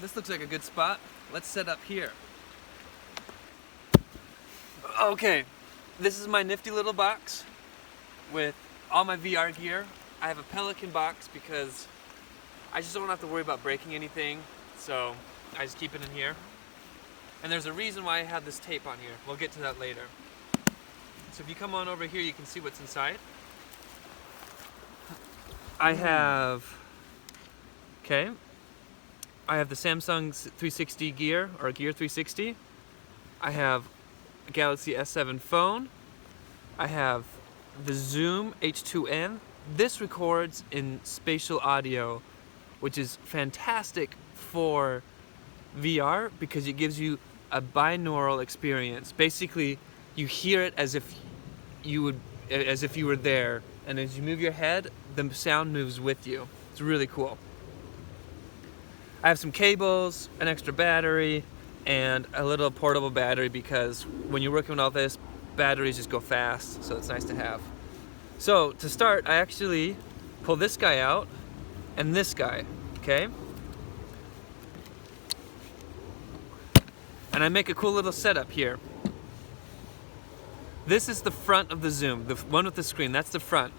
This looks like a good spot. Let's set up here. Okay, this is my nifty little box with all my VR gear. I have a Pelican box because I just don't have to worry about breaking anything, so I just keep it in here. And there's a reason why I have this tape on here. We'll get to that later. So if you come on over here, you can see what's inside. I have the Samsung 360 gear, or Gear 360. I have a Galaxy S7 phone. I have the Zoom H2n. This records in spatial audio, which is fantastic for VR because it gives you a binaural experience. Basically, you hear it as if you were there, and as you move your head, the sound moves with you. It's really cool. I have some cables, an extra battery, and a little portable battery because when you're working with all this, batteries just go fast, so it's nice to have. So to start, I actually pull this guy out and this guy, okay? And I make a cool little setup here. This is the front of the Zoom, the one with the screen, that's the front.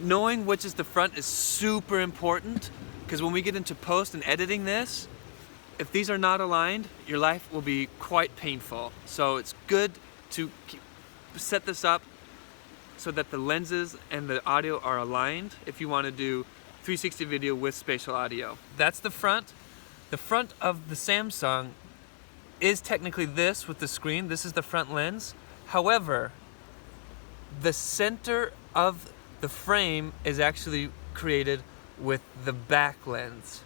Knowing which is the front is super important because when we get into post and editing this, if these are not aligned, your life will be quite painful. So it's good to set this up so that the lenses and the audio are aligned if you want to do 360 video with spatial audio. That's the front. The front of the Samsung is technically this with the screen. This is the front lens. However, the center of the frame is actually created with the back lens.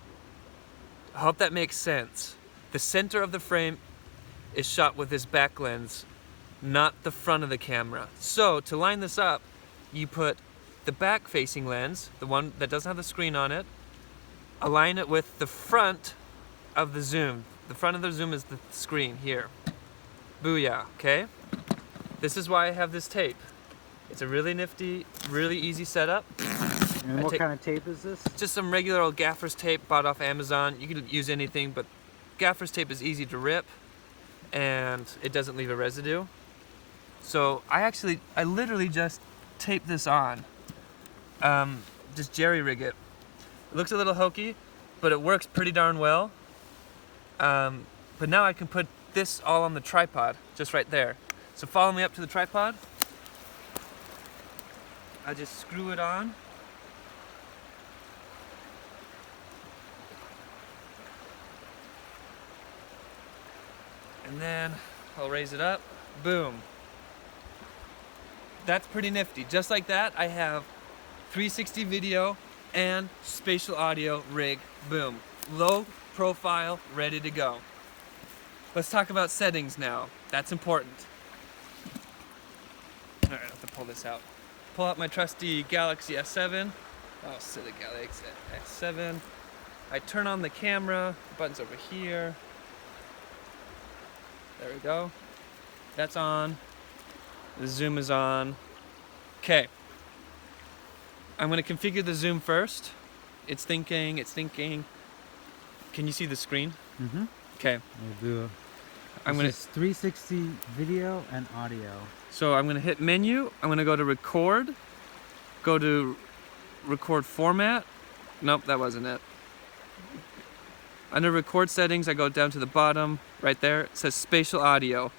I hope that makes sense. The center of the frame is shot with this back lens, not the front of the camera. So to line this up, you put the back facing lens, the one that doesn't have the screen on it, align it with the front of the Zoom. The front of the Zoom is the screen here. Booyah, okay? This is why I have this tape. It's a really nifty, really easy setup. And what kind of tape is this? Just some regular old gaffer's tape bought off Amazon. You can use anything, but gaffer's tape is easy to rip and it doesn't leave a residue. So I literally just tape this on. Just jerry rig it. It looks a little hokey, but it works pretty darn well. But now I can put this all on the tripod, just right there. So follow me up to the tripod. I just screw it on. And then I'll raise it up. Boom. That's pretty nifty. Just like that, I have 360 video and spatial audio rig. Boom. Low profile, ready to go. Let's talk about settings now. That's important. All right, I have to pull this out. Pull out my trusty Galaxy S7. Oh, silly Galaxy S7. I turn on the camera. The button's over here. There we go. That's on. The zoom is on. Okay. I'm going to configure the zoom first. It's thinking. Can you see the screen? Mm-hmm. Okay. I'm going to 360 video and audio. So I'm going to hit menu. I'm going to go to record. Go to record format. Nope, that wasn't it. Under record settings, I go down to the bottom, right there. It says spatial audio.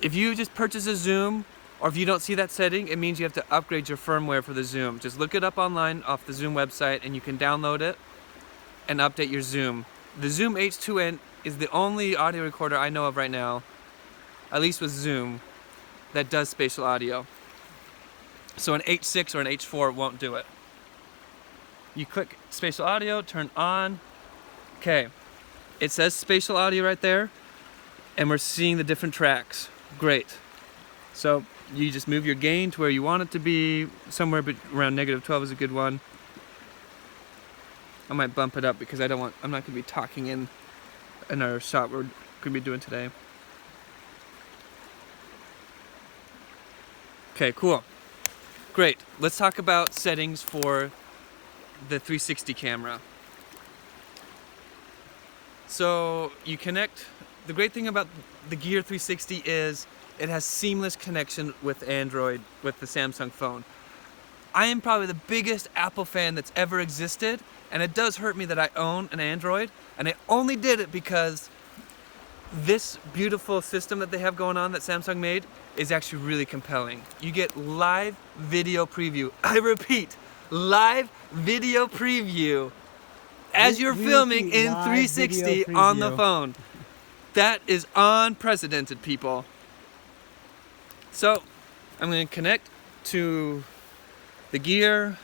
If you just purchase a Zoom, or if you don't see that setting, it means you have to upgrade your firmware for the Zoom. Just look it up online off the Zoom website and you can download it and update your Zoom. The Zoom H2n is the only audio recorder I know of right now, at least with Zoom, that does spatial audio. So an H6 or an H4 won't do it. You click spatial audio, turn on. Okay, it says spatial audio right there, and we're seeing the different tracks. Great. So you just move your gain to where you want it to be. Somewhere around -12 is a good one. I might bump it up because I'm not going to be talking in our shot we're going to be doing today. Okay, cool. Great. Let's talk about settings for the 360 camera. So you connect, the great thing about the Gear 360 is it has seamless connection with Android, with the Samsung phone. I am probably the biggest Apple fan that's ever existed, and it does hurt me that I own an Android, and I only did it because this beautiful system that they have going on that Samsung made is actually really compelling. You get live video preview. I repeat, live video preview as you're filming in 360 on the phone. That is unprecedented, people. So I'm going to connect to the Gear.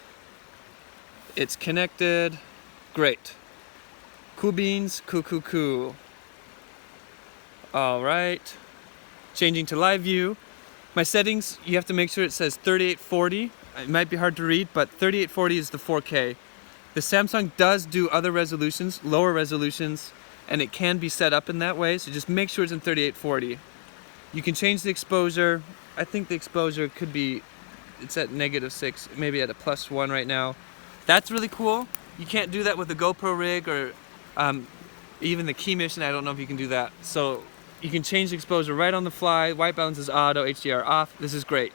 It's connected. Great. Cool beans, cool. All right. Changing to live view. My settings, you have to make sure it says 3840. It might be hard to read, but 3840 is the 4K. The Samsung does do other resolutions, lower resolutions, and it can be set up in that way, so just make sure it's in 3840. You can change the exposure. I think the exposure could be, it's at -6, maybe at a +1 right now. That's really cool. You can't do that with the GoPro rig or even the key mission. I don't know if you can do that. So you can change the exposure right on the fly. White balance is auto, HDR off. This is great.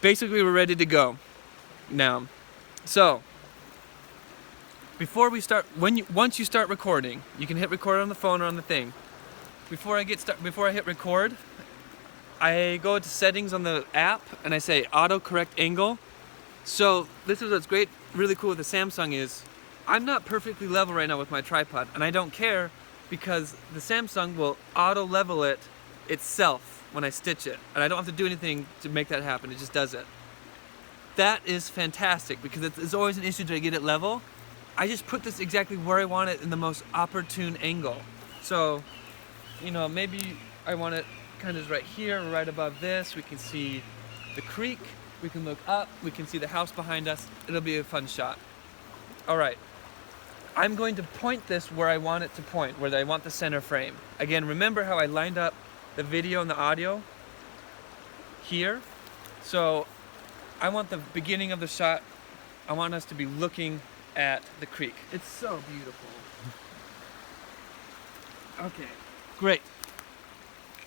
Basically, we're ready to go now. So before we start, once you start recording, you can hit record on the phone or on the thing. Before I hit record, I go to settings on the app and I say auto correct angle. So this is what's great, really cool with the Samsung is, I'm not perfectly level right now with my tripod, and I don't care because the Samsung will auto level it itself when I stitch it, and I don't have to do anything to make that happen. It just does it. That is fantastic because it's always an issue to get it level. I just put this exactly where I want it in the most opportune angle. So, you know, maybe I want it kind of right here, right above this. We can see the creek. We can look up. We can see the house behind us. It'll be a fun shot. All right. I'm going to point this where I want it to point, where I want the center frame. Again, remember how I lined up the video and the audio here? So I want the beginning of the shot, I want us to be looking at the creek. It's so beautiful. Okay, great.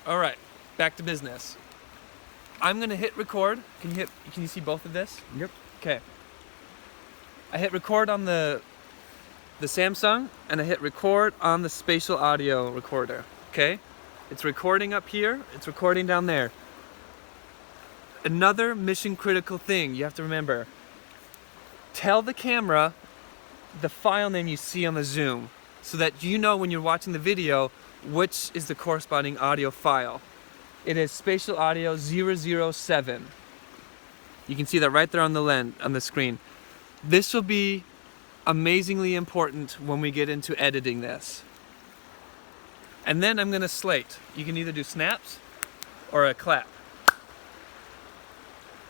All right, back to business. I'm gonna hit record. Can you see both of this? Yep. Okay. I hit record on the Samsung, and I hit record on the Spatial audio recorder. Okay? It's recording up here, it's recording down there. Another mission critical thing you have to remember. Tell the camera the file name you see on the zoom so that you know when you're watching the video which is the corresponding audio file. It is Spatial Audio 007. You can see that right there on the screen. This will be amazingly important when we get into editing this. And then I'm gonna slate. You can either do snaps or a clap.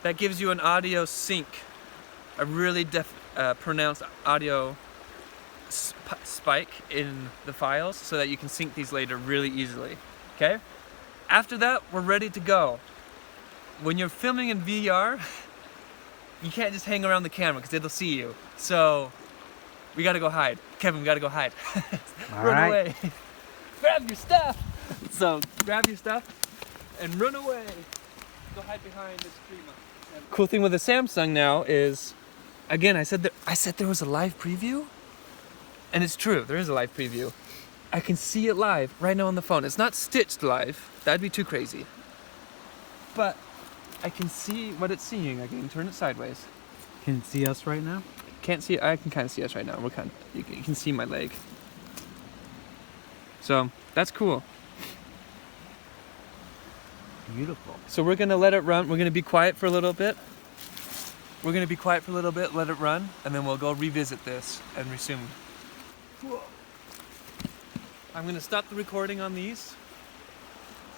That gives you an audio sync, a really pronounced audio spike in the files so that you can sync these later really easily, okay? After that, we're ready to go. When you're filming in VR, you can't just hang around the camera because it'll see you. So we gotta go hide. Kevin, we gotta go hide. Run away. Grab your stuff. So grab your stuff and run away. Go hide behind this tree. Cool thing with the Samsung now is, again, I said there was a live preview, and it's true. There is a live preview. I can see it live right now on the phone. It's not stitched live. That'd be too crazy. But I can see what it's seeing. I can turn it sideways. Can it see us right now? Can't see. I can kind of see us right now. You can see my leg. So that's cool. Beautiful. So we're gonna let it run. We're gonna be quiet for a little bit. Let it run, and then we'll go revisit this and resume. I'm gonna stop the recording on these.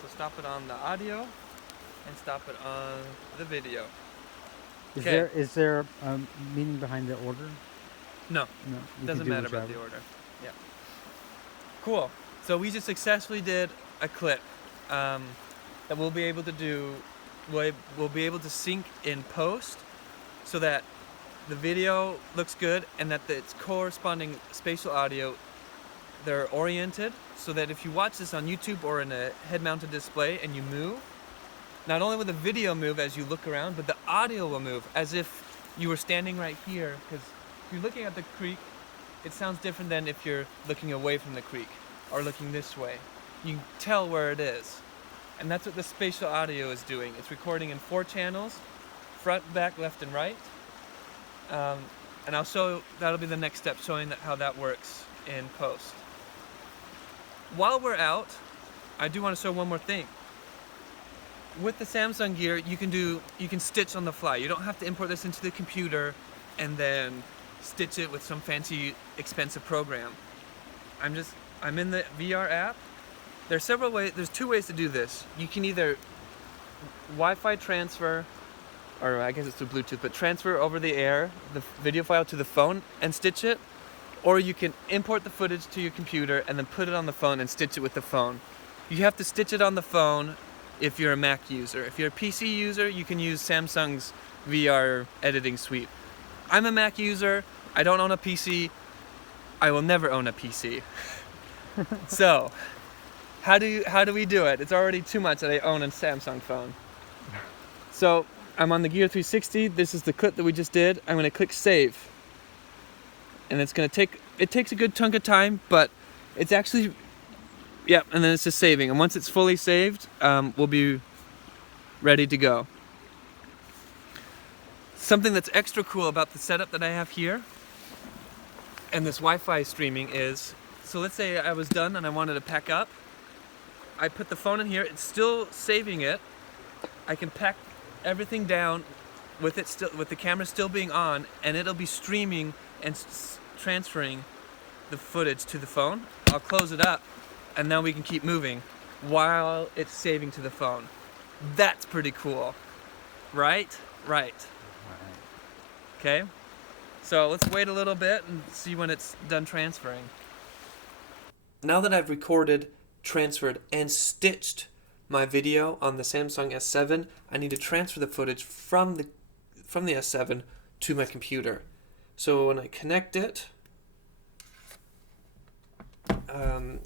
So stop it on the audio and stop it on the video. Is there meaning behind the order? No. No. It doesn't matter about the order. Yeah. Cool. So we just successfully did a clip that we'll be able to do. We'll be able to sync in post so that the video looks good and that its corresponding spatial audio they're oriented so that if you watch this on YouTube or in a head-mounted display and you move, not only will the video move as you look around, but the audio will move as if you were standing right here, because if you're looking at the creek, it sounds different than if you're looking away from the creek or looking this way. You can tell where it is. And that's what the spatial audio is doing. It's recording in 4 channels, front, back, left, and right. And I'll show, that'll be the next step, showing how that works in post. While we're out, I do want to show one more thing. With the Samsung gear, you can stitch on the fly. You don't have to import this into the computer and then stitch it with some fancy, expensive program. I'm in the VR app. There's 2 ways to do this. You can either Wi-Fi transfer, or I guess it's through Bluetooth, but transfer over the air the video file to the phone and stitch it, or you can import the footage to your computer and then put it on the phone and stitch it with the phone. You have to stitch it on the phone if you're a Mac user. If you're a PC user, you can use Samsung's VR editing suite. I'm a Mac user, I don't own a PC, I will never own a PC. So, how do we do it? It's already too much that I own a Samsung phone. So, I'm on the Gear 360, this is the clip that we just did. I'm gonna click save. And it takes a good chunk of time, but it's actually, yeah, and then it's just saving. And once it's fully saved, we'll be ready to go. Something that's extra cool about the setup that I have here and this Wi-Fi streaming is, so let's say I was done and I wanted to pack up. I put the phone in here, it's still saving it. I can pack everything down with the camera still being on, and it'll be streaming and transferring the footage to the phone. I'll close it up, and now we can keep moving while it's saving to the phone. That's pretty cool, right? Right. Okay, so let's wait a little bit and see when it's done transferring. Now that I've recorded, transferred, and stitched my video on the Samsung S7, I need to transfer the footage from the S7 to my computer. So when I connect it,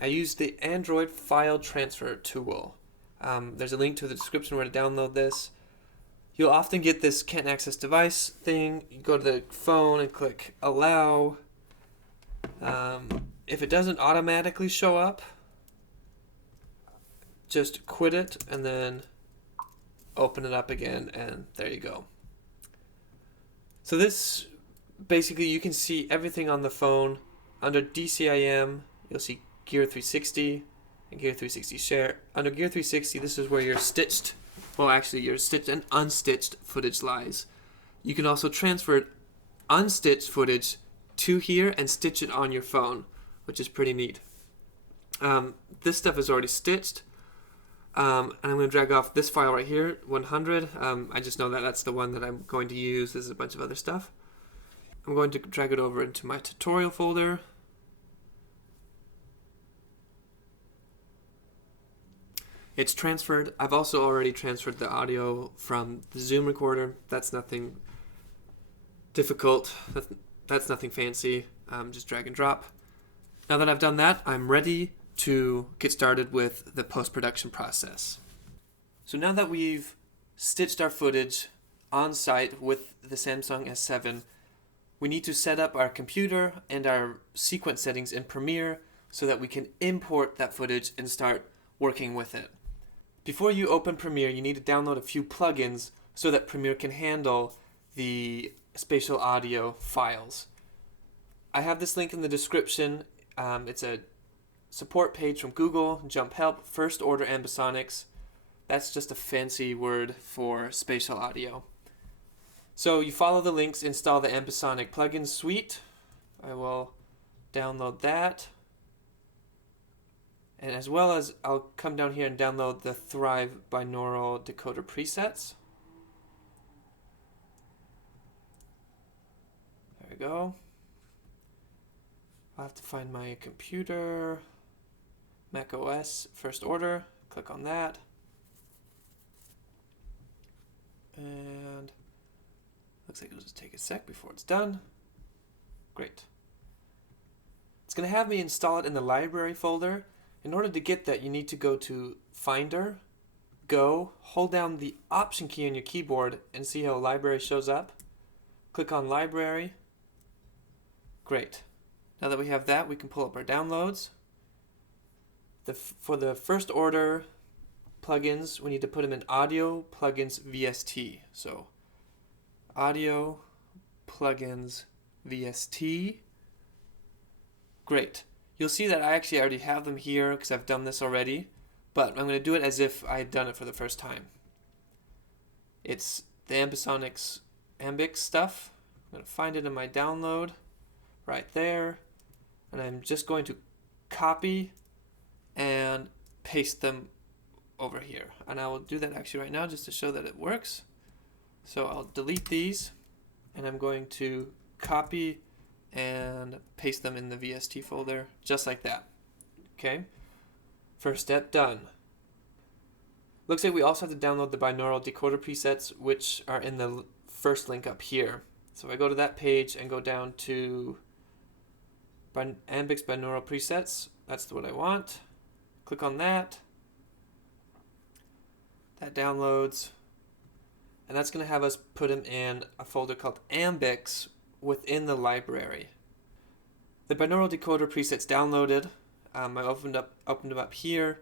I use the Android file transfer tool. There's a link to the description where to download this. You'll often get this can't access device thing. You go to the phone and click allow. If it doesn't automatically show up, just quit it and then open it up again, and there you go. So this, basically you can see everything on the phone. Under DCIM, you'll see Gear 360 and Gear 360 Share. Under Gear 360, this is where your stitched, well actually your stitched and unstitched footage lies. You can also transfer unstitched footage to here and stitch it on your phone, which is pretty neat. This stuff is already stitched. And I'm going to drag off this file right here, 100. I just know that that's the one that I'm going to use. There's a bunch of other stuff. I'm going to drag it over into my tutorial folder. It's transferred. I've also already transferred the audio from the Zoom recorder. That's nothing difficult. That's nothing fancy. Just drag and drop. Now that I've done that, I'm ready to get started with the post-production process. So now that we've stitched our footage on site with the Samsung S7, we need to set up our computer and our sequence settings in Premiere so that we can import that footage and start working with it. Before you open Premiere, you need to download a few plugins so that Premiere can handle the spatial audio files. I have this link in the description. It's a support page from Google, Jump Help, First Order Ambisonics. That's just a fancy word for spatial audio. So you follow the links, install the Ambisonic plugin suite. I will download that. And as well as I'll come down here and download the Thrive binaural decoder presets. There we go. I'll have to find my computer, Mac OS, First Order, click on that. And looks like it'll just take a sec before it's done. Great. It's going to have me install it in the library folder. In order to get that, you need to go to Finder, Go, hold down the Option key on your keyboard and see how library shows up. Click on library. Great. Now that we have that, we can pull up our downloads. For the first order plugins, we need to put them in Audio Plugins VST. So, Audio Plugins VST. Great. You'll see that I actually already have them here because I've done this already, but I'm going to do it as if I had done it for the first time. It's the ambix stuff. I'm going to find it in my download right there, and I'm just going to copy and paste them over here. And I will do that actually right now just to show that it works. So I'll delete these, and I'm going to copy and paste them in the VST folder, just like that. Okay? First step done. Looks like we also have to download the binaural decoder presets, which are in the first link up here. So if I go to that page and go down to ambix binaural presets, that's what I want. Click on that. That downloads. And that's going to have us put them in a folder called ambix within the library. The binaural decoder presets downloaded. I opened them up here.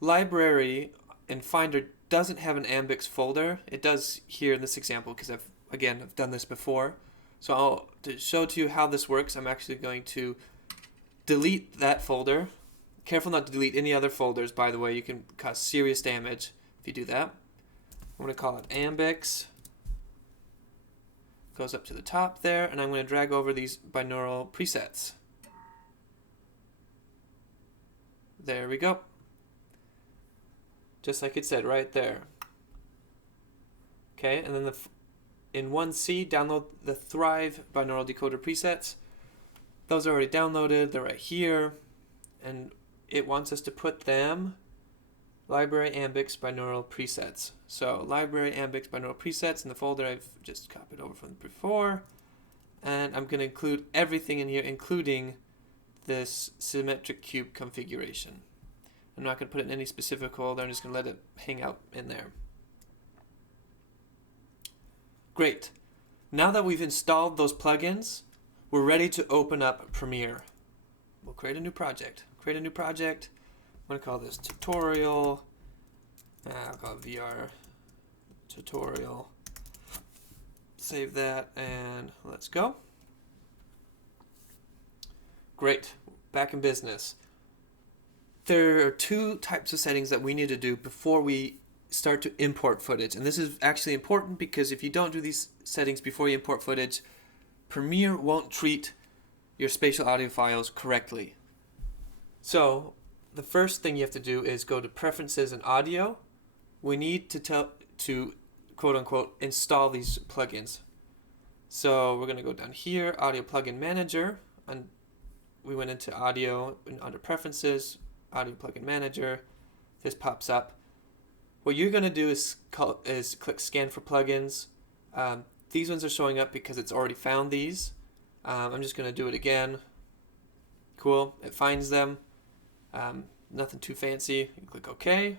Library in Finder doesn't have an ambix folder. It does here in this example because I've done this before. So to show to you how this works, I'm actually going to delete that folder. Careful not to delete any other folders, by the way. You can cause serious damage if you do that. I'm going to call it ambix. Goes up to the top there, and I'm going to drag over these binaural presets. There we go. Just like it said right there. Okay, and then in 1C, download the Thrive binaural decoder presets. Those are already downloaded. They're right here, and it wants us to put them library ambix binaural presets. So library ambix binaural presets in the folder I've just copied over from before, and I'm going to include everything in here, including this symmetric cube configuration. I'm not going to put it in any specific folder. I'm just going to let it hang out in there. Great. Now that we've installed those plugins, we're ready to open up Premiere. We'll create a new project. I'm going to call this tutorial. I'll call it VR tutorial. Save that and let's go. Great. Back in business. There are two types of settings that we need to do before we start to import footage. And this is actually important because if you don't do these settings before you import footage, Premiere won't treat your spatial audio files correctly. So the first thing you have to do is go to Preferences and Audio. We need to quote unquote install these plugins. So we're going to go down here, Audio Plugin Manager, and we went into Audio and under Preferences, Audio Plugin Manager. This pops up. What you're going to do is click Scan for Plugins. These ones are showing up because it's already found these. I'm just going to do it again. Cool. It finds them. Nothing too fancy. You click OK.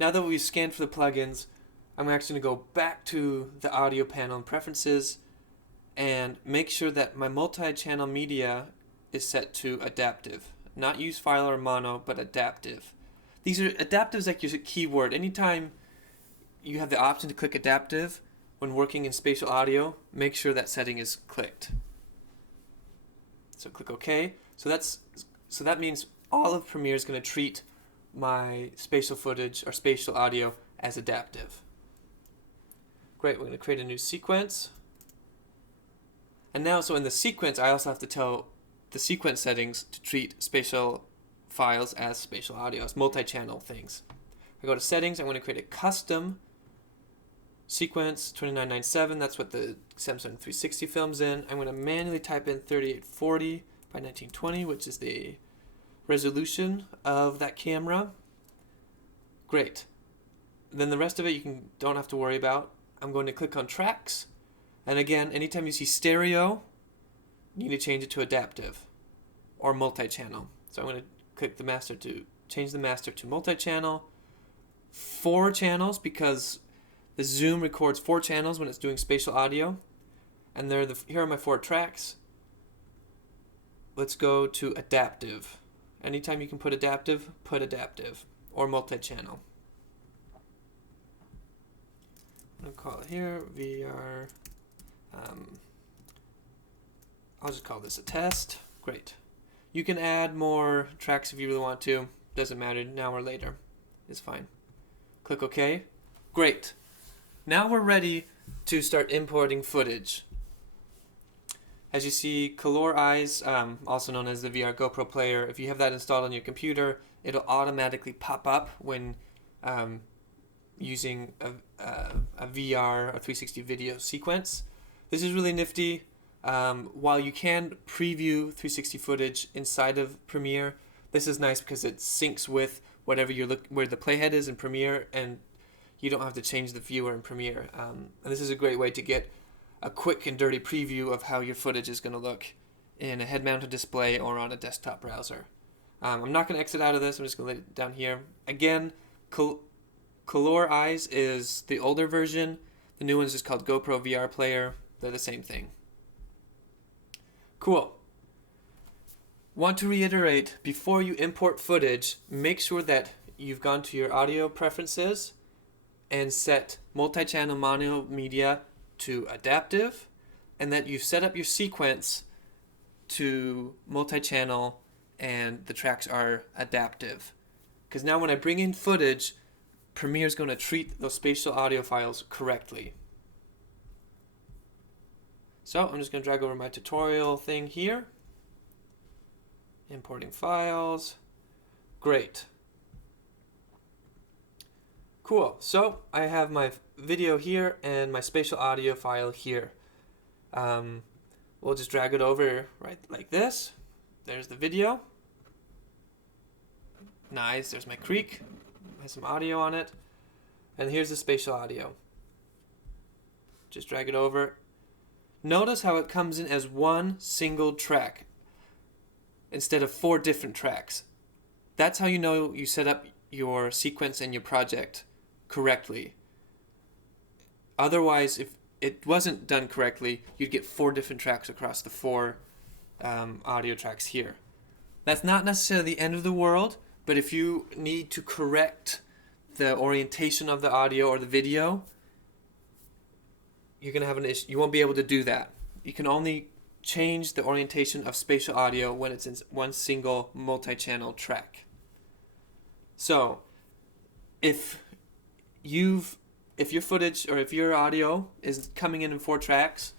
Now that we've scanned for the plugins, I'm actually going to go back to the audio panel and preferences and make sure that my multi-channel media is set to adaptive. Not use file or mono, but adaptive. These are adaptives like your keyword. Anytime you have the option to click adaptive when working in spatial audio, make sure that setting is clicked. So click OK. So that means all of Premiere is going to treat my spatial footage or spatial audio as adaptive. Great, we're going to create a new sequence. And now, so in the sequence, I also have to tell the sequence settings to treat spatial files as spatial audio, as multi-channel things. I go to settings, I'm going to create a custom sequence 2997, that's what the Samsung 360 films in. I'm going to manually type in 3840 by 1920, which is the resolution of that camera. Great. Then the rest of it don't have to worry about. I'm going to click on tracks, and again, anytime you see stereo, you need to change it to adaptive. or multi-channel. So I'm going to click the master to change the master to multi-channel. 4 channels because the Zoom records 4 channels when it's doing spatial audio. And here are my 4 tracks. Let's go to adaptive. Anytime you can put adaptive or multi-channel. I'm going to call it here VR. I'll just call this a test. Great. You can add more tracks if you really want to. Doesn't matter, now or later. It's fine. Click OK. Great. Now we're ready to start importing footage. As you see, Color Eyes, also known as the VR GoPro player, if you have that installed on your computer, it'll automatically pop up when using a VR, a 360 video sequence. This is really nifty. While you can preview 360 footage inside of Premiere, this is nice because it syncs with whatever where the playhead is in Premiere, and you don't have to change the viewer in Premiere. And this is a great way to get a quick and dirty preview of how your footage is going to look in a head-mounted display or on a desktop browser. I'm not going to exit out of this. I'm just going to lay it down here. Again, Color Eyes is the older version. The new one is just called GoPro VR Player. They're the same thing. Cool. Want to reiterate, before you import footage, make sure that you've gone to your audio preferences and set multi-channel mono media to adaptive, and that you've set up your sequence to multi-channel and the tracks are adaptive. Because now when I bring in footage, Premiere is going to treat those spatial audio files correctly. So I'm just going to drag over my tutorial thing here. Importing files. Great. Cool. So I have my video here and my spatial audio file here. We'll just drag it over right like this. There's the video. Nice. There's my creek. Has some audio on it. And here's the spatial audio. Just drag it over. Notice how it comes in as one single track instead of 4 different tracks. That's how you know you set up your sequence and your project correctly. Otherwise, if it wasn't done correctly, you'd get 4 different tracks across the 4 audio tracks here. That's not necessarily the end of the world, but if you need to correct the orientation of the audio or the video, you're going to have an issue. You won't be able to do that. You can only change the orientation of spatial audio when it's in one single multi-channel track. So, if your footage or if your audio is coming in 4 tracks,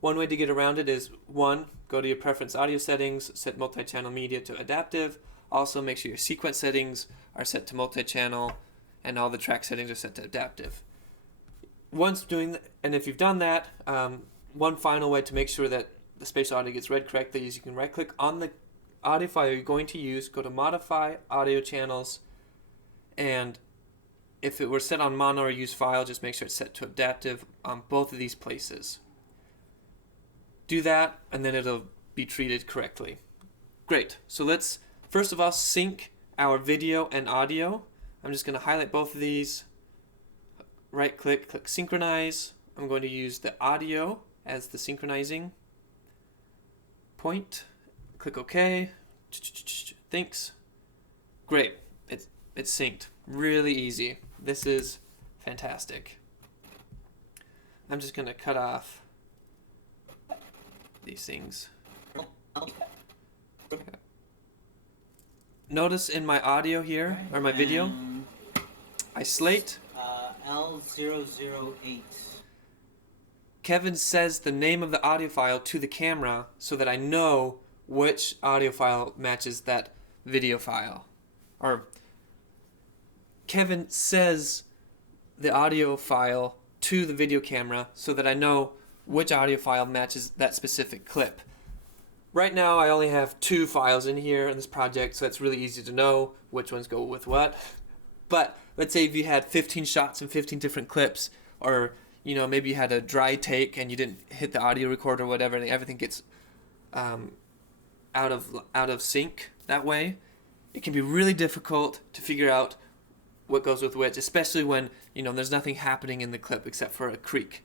one way to get around it is 1, go to your preference audio settings, set multi-channel media to adaptive. Also make sure your sequence settings are set to multi-channel and all the track settings are set to adaptive. Once doing that, and if you've done that, one final way to make sure that the spatial audio gets read correctly is you can right click on the audio file you're going to use, go to modify audio channels, and if it were set on mono or use file, just make sure it's set to adaptive on both of these places. Do that and then it'll be treated correctly. Great. So let's first of all sync our video and audio. I'm just going to highlight both of these. Right click, click synchronize. I'm going to use the audio as the synchronizing point. Click OK. Thanks. Great. It's synced. Really easy. This is fantastic. I'm just going to cut off these things. Okay. Notice in my audio here, or my video, I slate. L008. Kevin says the name of the audio file to the camera so that I know which audio file matches that video file. Or Kevin says the audio file to the video camera so that I know which audio file matches that specific clip. Right now I only have 2 files in here in this project, so it's really easy to know which ones go with what. But let's say if you had 15 shots and 15 different clips, or maybe you had a dry take and you didn't hit the audio recorder or whatever, and everything gets out of sync that way, it can be really difficult to figure out what goes with which, especially when there's nothing happening in the clip except for a creak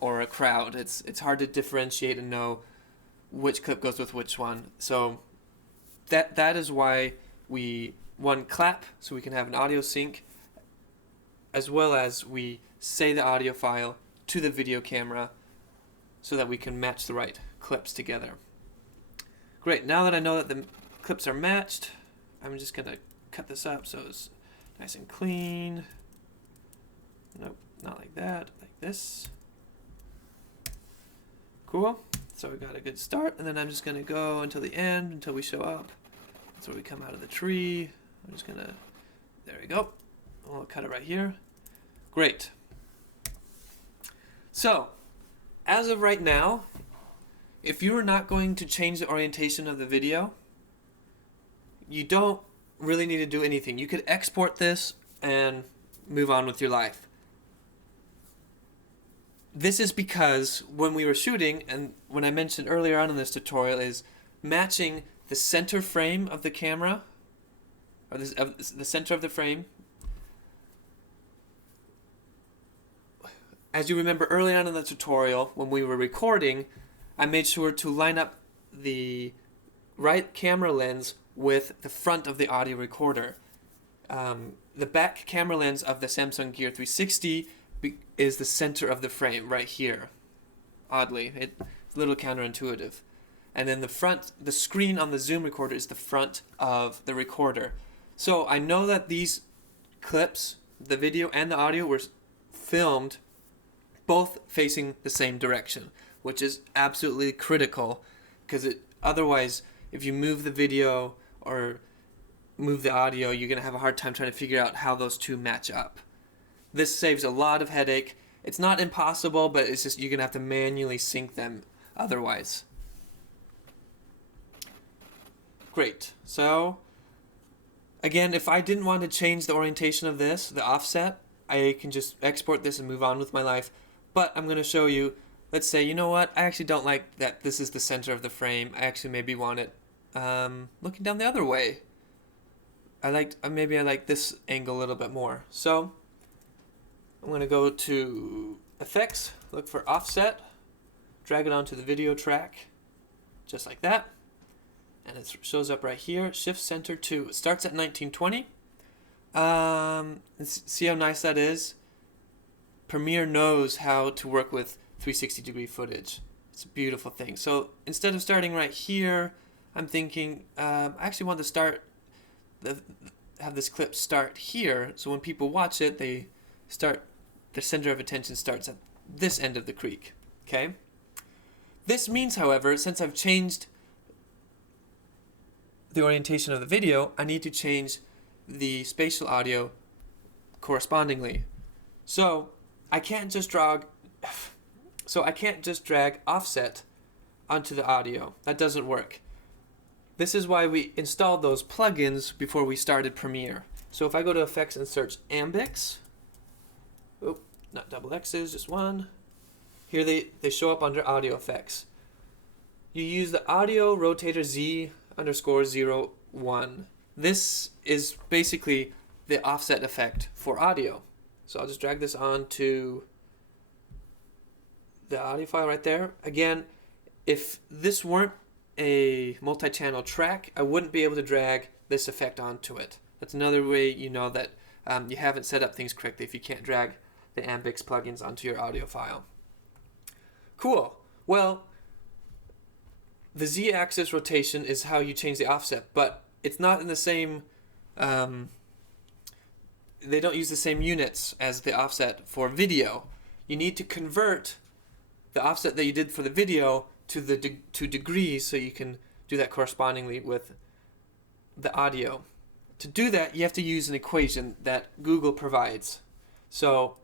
or a crowd. It's hard to differentiate and know which clip goes with which one. So that is why we clap so we can have an audio sync, as well as we say the audio file to the video camera so that we can match the right clips together. Great, now that I know that the clips are matched, I'm just going to cut this up so it's nice and clean. Nope, not like that, like this. Cool, so we got a good start, and then I'm just going to go until the end, until we show up. That's where we come out of the tree. I'm just going to, there we go. I'll cut it right here. Great. So, as of right now, if you are not going to change the orientation of the video, you don't really need to do anything. You could export this and move on with your life. This is because when we were shooting, and when I mentioned earlier on in this tutorial, is matching the center frame of the camera, or the center of the frame. As you remember early on in the tutorial, when we were recording, I made sure to line up the right camera lens with the front of the audio recorder. The back camera lens of the Samsung Gear 360 is the center of the frame right here. Oddly, it's a little counterintuitive. And then the screen on the Zoom recorder is the front of the recorder. So I know that these clips, the video and the audio, were filmed both facing the same direction, which is absolutely critical, because otherwise, if you move the video or move the audio, you're going to have a hard time trying to figure out how those two match up. This saves a lot of headache. It's not impossible, but it's just you're going to have to manually sync them otherwise. Great. So, again, if I didn't want to change the orientation of this, the offset, I can just export this and move on with my life. But I'm going to show you, let's say, you know what, I actually don't like that this is the center of the frame. I actually maybe want it looking down the other way. Maybe I like this angle a little bit more. So I'm going to go to Effects, look for Offset, drag it onto the video track, just like that. And it shows up right here, Shift Center 2. It starts at 1920. See how nice that is? Premiere knows how to work with 360-degree footage. It's a beautiful thing. So instead of starting right here, I'm thinking I actually want to have this clip start here. So when people watch it, the center of attention starts at this end of the creek. Okay. This means, however, since I've changed the orientation of the video, I need to change the spatial audio correspondingly. So I can't just drag offset onto the audio. That doesn't work. This is why we installed those plugins before we started Premiere. So if I go to Effects and search Ambix, not double X's, just one. Here they show up under Audio Effects. You use the Audio Rotator Z_01. This is basically the offset effect for audio. So I'll just drag this onto the audio file right there. Again, if this weren't a multi-channel track, I wouldn't be able to drag this effect onto it. That's another way you know that you haven't set up things correctly if you can't drag the Ambix plugins onto your audio file. Cool. Well, the Z-axis rotation is how you change the offset, but it's not in the same... they don't use the same units as the offset for video. You need to convert the offset that you did for the video to degrees so you can do that correspondingly with the audio. To do that, you have to use an equation that Google provides. So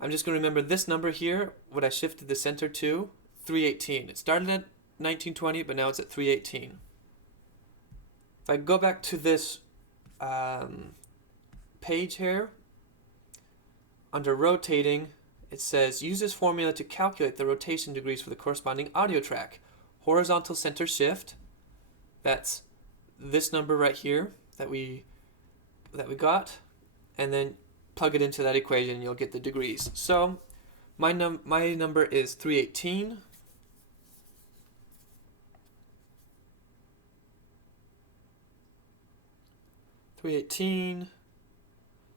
I'm just going to remember this number here, what I shifted the center to, 318. It started at 1920, but now it's at 318. If I go back to this page here, under rotating, it says use this formula to calculate the rotation degrees for the corresponding audio track. Horizontal center shift, That's this number right here that we got, and then plug it into that equation and you'll get the degrees. So my number is 318.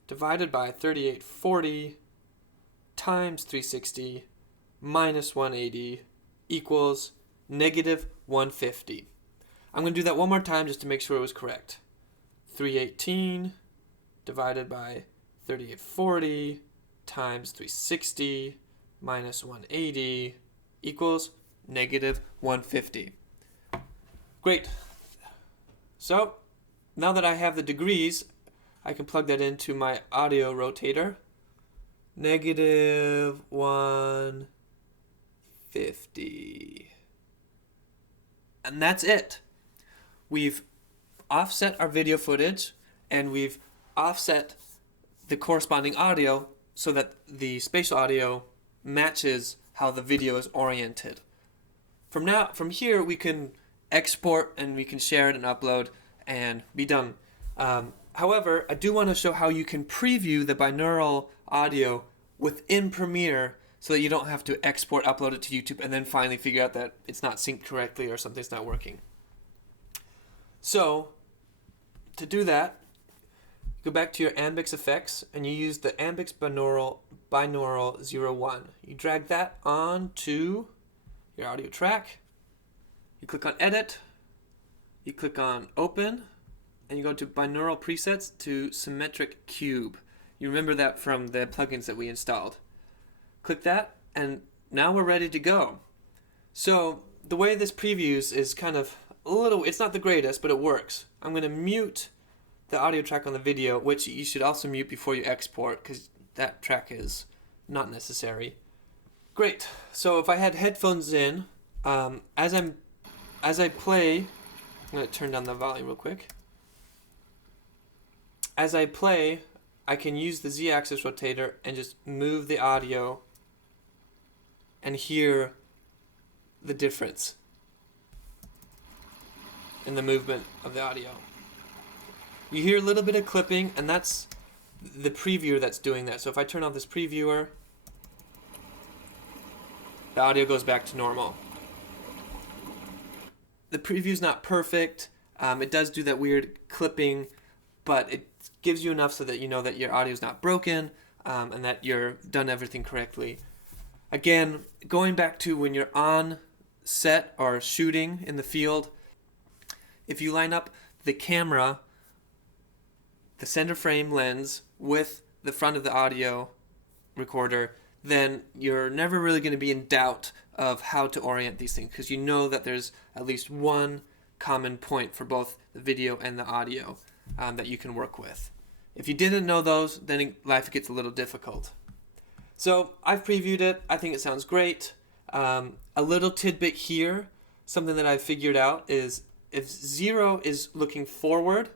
Divided by 3840 times 360 minus 180 equals negative 150. I'm going to do that one more time just to make sure it was correct. 318 divided by 3840 times 360 minus 180 equals negative 150. Great. So now that I have the degrees, I can plug that into my audio rotator. Negative 150. And that's it. We've offset our video footage and we've offset the corresponding audio so that the spatial audio matches how the video is oriented. From here, we can export and we can share it and upload and be done. However, I do want to show how you can preview the binaural audio within Premiere so that you don't have to export, upload it to YouTube, and then finally figure out that it's not synced correctly or something's not working. So, to do that, go back to your Ambix effects and you use the Ambix binaural 01. You drag that onto your audio track. You click on Edit. You click on Open. And you go to Binaural Presets to Symmetric Cube. You remember that from the plugins that we installed. Click that, and now we're ready to go. So the way this previews is kind of it's not the greatest, but it works. I'm going to mute the audio track on the video, which you should also mute before you export, because that track is not necessary. Great. So if I had headphones in, as I play, I'm going to turn down the volume real quick. As I play, I can use the Z-axis rotator and just move the audio and hear the difference in the movement of the audio. You hear a little bit of clipping, and that's the previewer that's doing that. So if I turn off this previewer, the audio goes back to normal. The preview's not perfect. It does do that weird clipping, but it gives you enough so that you know that your audio is not broken and that you've done everything correctly. Again, going back to when you're on set or shooting in the field, if you line up the camera, the center frame lens with the front of the audio recorder, then you're never really going to be in doubt of how to orient these things because you know that there's at least one common point for both the video and the audio that you can work with. If you didn't know those, then life gets a little difficult. So I've previewed it. I think it sounds great. A little tidbit here, something that I've figured out is if 0 is looking forward,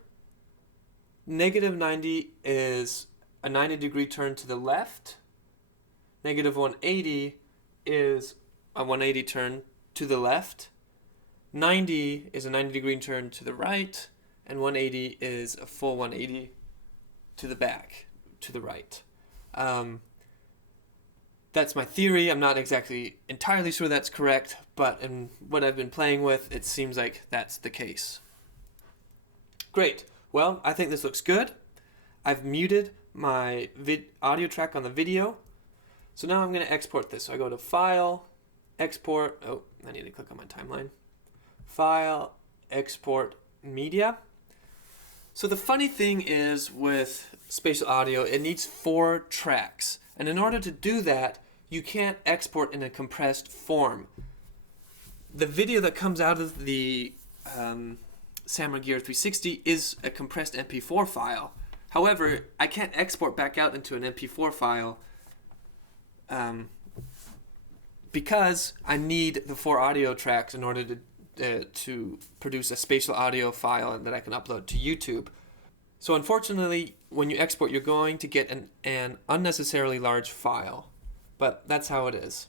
negative 90 is a 90-degree turn to the left. Negative 180 is a 180 turn to the left. 90 is a 90-degree turn to the right. And 180 is a full 180 to the back, to the right. That's my theory. I'm not exactly entirely sure that's correct, but in what I've been playing with, it seems like that's the case. Great. Well, I think this looks good. I've muted my audio track on the video. So now I'm going to export this. So I go to File, Export. Oh, I need to click on my timeline. File, Export, Media. So the funny thing is with spatial audio, it needs 4 tracks. And in order to do that, you can't export in a compressed form. The video that comes out of the Samurai Gear 360 is a compressed MP4 file. However, I can't export back out into an MP4 file because I need the 4 audio tracks in order to produce a spatial audio file that I can upload to YouTube. So unfortunately, when you export, you're going to get an unnecessarily large file. But that's how it is.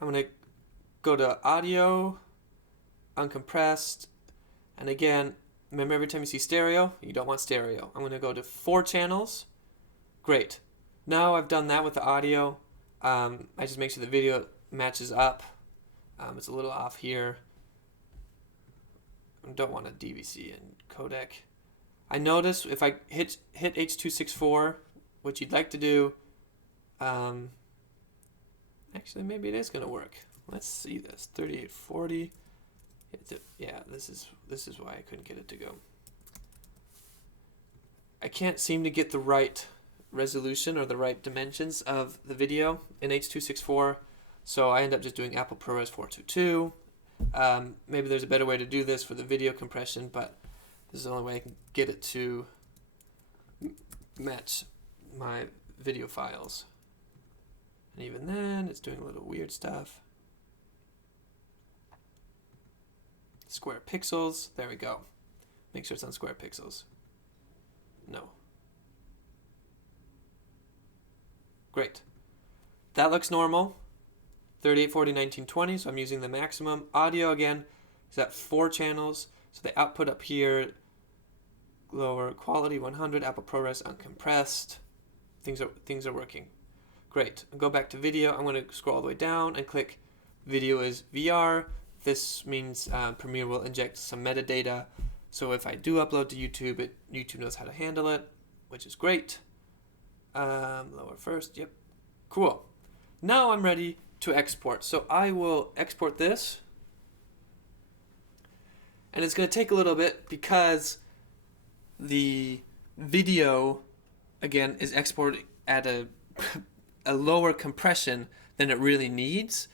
I'm going to go to audio, uncompressed, and again, remember every time you see stereo, you don't want stereo. I'm going to go to 4 channels. Great. Now I've done that with the audio. I just make sure the video matches up. It's a little off here. I don't want a DVC and codec. I notice if I hit H.264, which you'd like to do, actually maybe it is going to work. Let's see this. 3840. Yeah, this is why I couldn't get it to go. I can't seem to get the right resolution or the right dimensions of the video in H.264, so I end up just doing Apple ProRes 422. Maybe there's a better way to do this for the video compression, but this is the only way I can get it to match my video files. And even then, it's doing a little weird stuff. Square pixels, there we go. Make sure it's on square pixels. No. Great. That looks normal. 3840, 1920, so I'm using the maximum. Audio again is at 4 channels, so the output up here, lower quality 100, Apple ProRes uncompressed. Things are working. Great. I'll go back to video. I'm going to scroll all the way down and click video is VR. This means Premiere will inject some metadata, so if I do upload to YouTube, YouTube knows how to handle it, which is great. Lower first, yep. Cool. Now I'm ready to export. So I will export this. And it's going to take a little bit because the video, again, is exported at a lower compression than it really needs.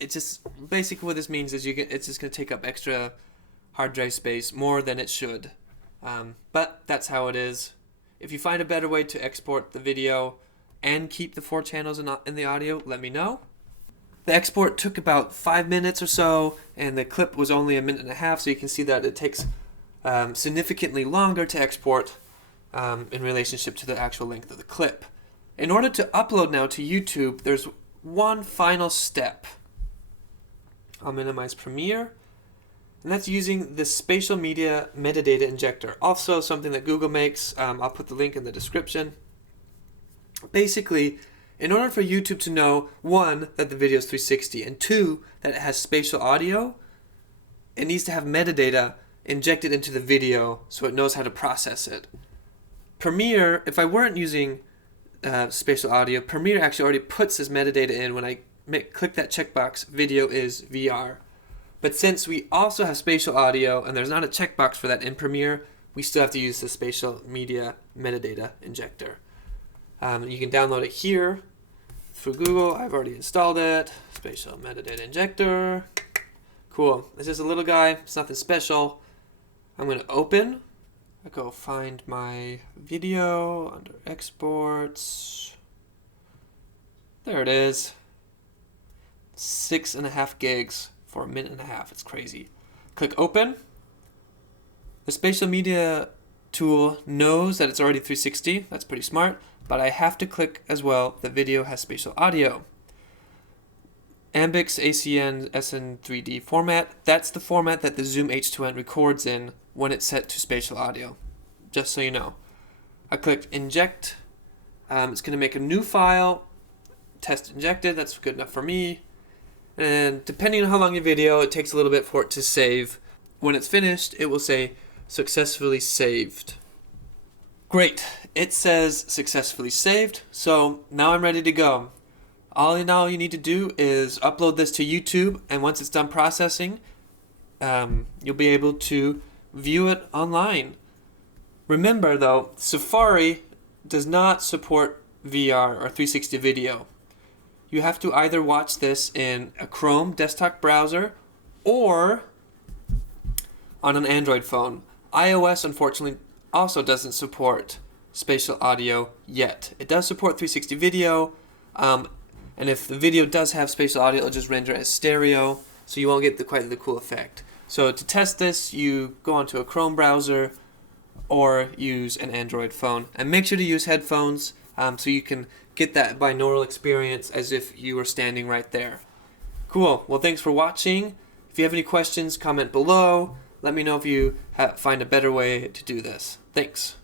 It's just basically what this means is it's just going to take up extra hard drive space, more than it should. But that's how it is. If you find a better way to export the video and keep the 4 channels in the audio, let me know. The export took about 5 minutes or so, and the clip was only 1.5 minutes, so you can see that it takes significantly longer to export in relationship to the actual length of the clip. In order to upload now to YouTube, there's one final step. I'll minimize Premiere, and that's using the Spatial Media Metadata Injector, also something that Google makes. I'll put the link in the description. Basically, in order for YouTube to know, 1, that the video is 360, and 2, that it has spatial audio, it needs to have metadata injected into the video so it knows how to process it. Premiere, if I weren't using spatial audio, Premiere actually already puts this metadata in when I click that checkbox, video is VR. But since we also have spatial audio and there's not a checkbox for that in Premiere, we still have to use the Spatial Media Metadata Injector. You can download it here through Google. I've already installed it. Spatial Metadata Injector. Cool. It's just a little guy. It's nothing special. I'm going to open. I go find my video under exports. There it is. 6.5 gigs for 1.5 minutes. It's crazy. Click open. The spatial media tool knows that it's already 360. That's pretty smart. But I have to click as well. The video has spatial audio. Ambix ACN SN3D format. That's the format that the Zoom H2N records in when it's set to spatial audio. Just so you know. I click inject. It's going to make a new file. Test injected. That's good enough for me. And depending on how long your video, it takes a little bit for it to save. When it's finished, it will say successfully saved. Great. It says successfully saved. So now I'm ready to go. All you need to do is upload this to YouTube, and once it's done processing, you'll be able to view it online. Remember though, Safari does not support VR or 360 video. You have to either watch this in a Chrome desktop browser or on an Android phone. iOS, unfortunately, also doesn't support spatial audio yet. It does support 360 video, and if the video does have spatial audio, it'll just render as stereo, so you won't get quite the cool effect. So to test this, you go onto a Chrome browser or use an Android phone. And make sure to use headphones so you can get that binaural experience as if you were standing right there. Cool. Well, thanks for watching. If you have any questions, comment below. Let me know if you find a better way to do this. Thanks.